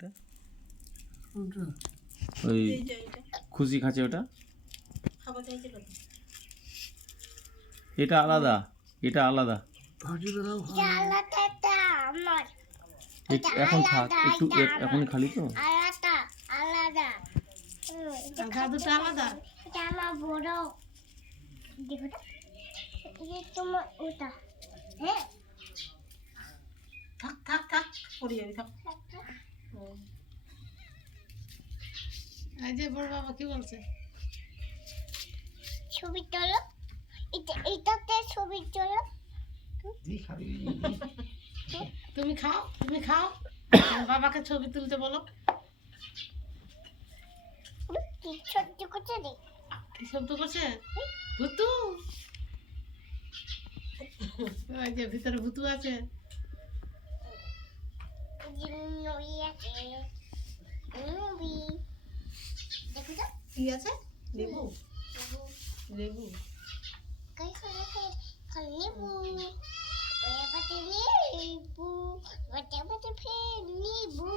একটা ওই খুশি খাচ্ছে ওটা, এটা আলাদা, এটা আলাদা। এখন থাক একটু, এখন খালি তো দাদুটা আলাদা। এটা আমার বড়, দেখো তো এই তোমার ওটা। হ্যাঁ থাক থাক থাক পড়ে যাবি, থাক। এই যে বড় বাবা কি বলছে, ছবি তোলো, এটাতে ছবি তোলো। তুমি খাও, তুমি খাও, বাবাকে ছবি তুলতে বলো। কি সত্যি করছে রে, কি শব্দ করছে? ভুতু। ওই যে ভিতরে ভুতু আছে। নবী আছে, নবী দেখো তো কি আছে? লেবু, লেবু। कैसे रखे नींबू, ओए बटे नींबू, बटे फिर नींबू।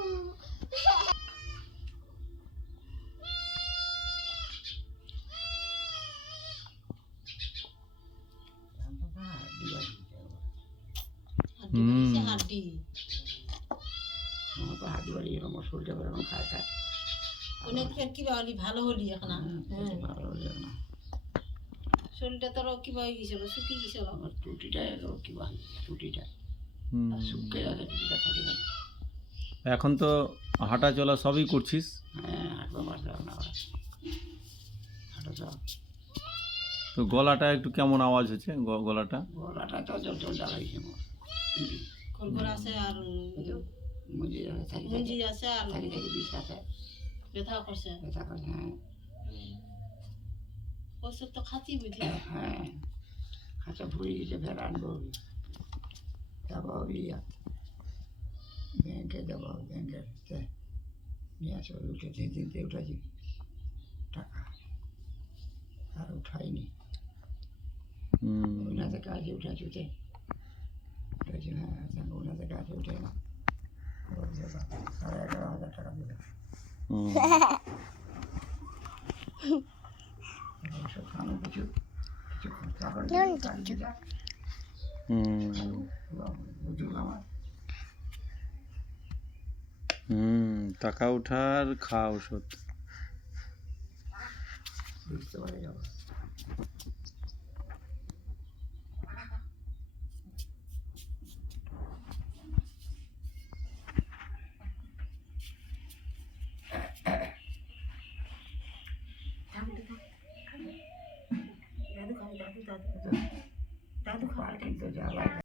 হাড্ডি অনেক কি বলি, ভালো হলি এখন। শরীরটা তোর কি হয়ে গেছিল, শুকিয়ে গেছিল। এখন তো হাঁটা চলা সবই করছিস। তো গলাটা একটু কেমন আওয়াজ হচ্ছে, গলাটা খরখর আছে আর মুঞ্জি আছে আর ব্যথা করছে। ওষুধ তো খাচ্ছি বুঝি। খাঁচা ভুড়ি গেছে, ফের আনবো, যাবো ব্যাংকে যাবো, ব্যাংকে নিয়ে আসবো। উঠে 3 দিনতে উঠেছি টাকা, আর উঠাইনি। ওনাদের কাজে উঠেছি, হ্যাঁ ওনাদের কাজে উঠে না, 11,500 টাকা দিলে সব খানো কিছু কিছু খরচা করে আমার। টাকা উঠার খাওয়া ওষুধ বুঝতে পারে যাবো। দাদু খাবে, দাদু দাদু দাদু খাবে। তো যা